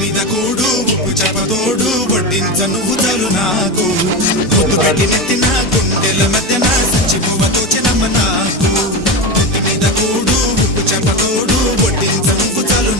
మీద కూడు ఉప్పు చేపతోడు వడ్డించ నువ్వు చాలు నాకు ముద్దు పెట్టి నెత్తిన గుండెల మధ్యన సంచిపోవతో చినమ్మ నాకు నెత్తి మీద కూడు ఉప్పు చేపతోడు వడ్డించ నువ్వు చాలు